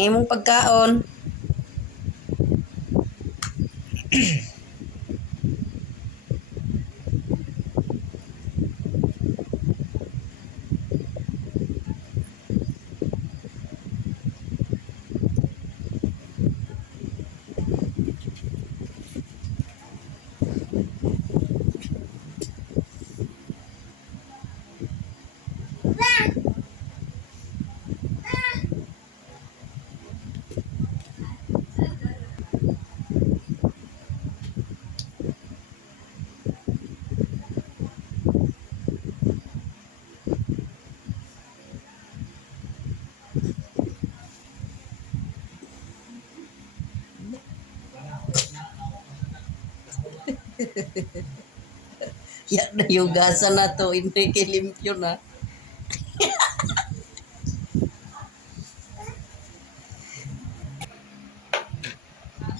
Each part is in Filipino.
Imong pagkaon. Yan na yugasan na to, hindi kilimpyo na.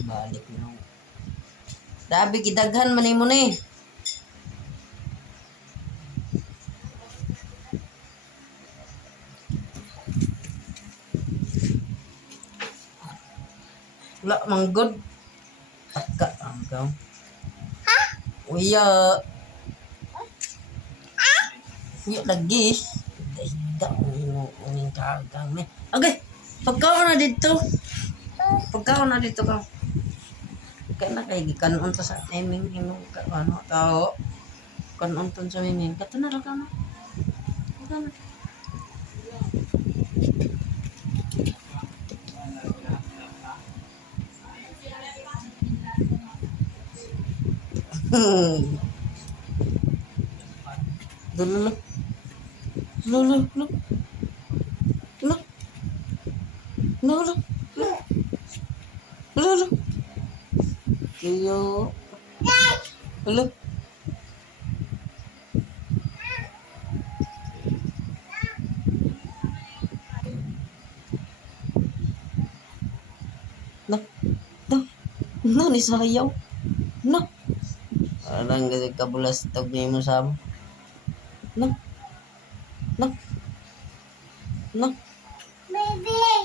Balik na. Dabi, gidaghan man mo ni. Wala, manggod. Pagka, angkaw. Uya. Uya lagi. Daida, uning kagang ni. Okay, pagkaon na dito. Pagkaon na dito ka. Kaya na kay gikanon to sa timing imong ano tao. Kanon to sa miming. Kato na lang ka na. Kato na. Dulu. Kiyo. Halo. No, ni sayaw. No. Parang gaya kabulas tag ni mo sab. No. Baby.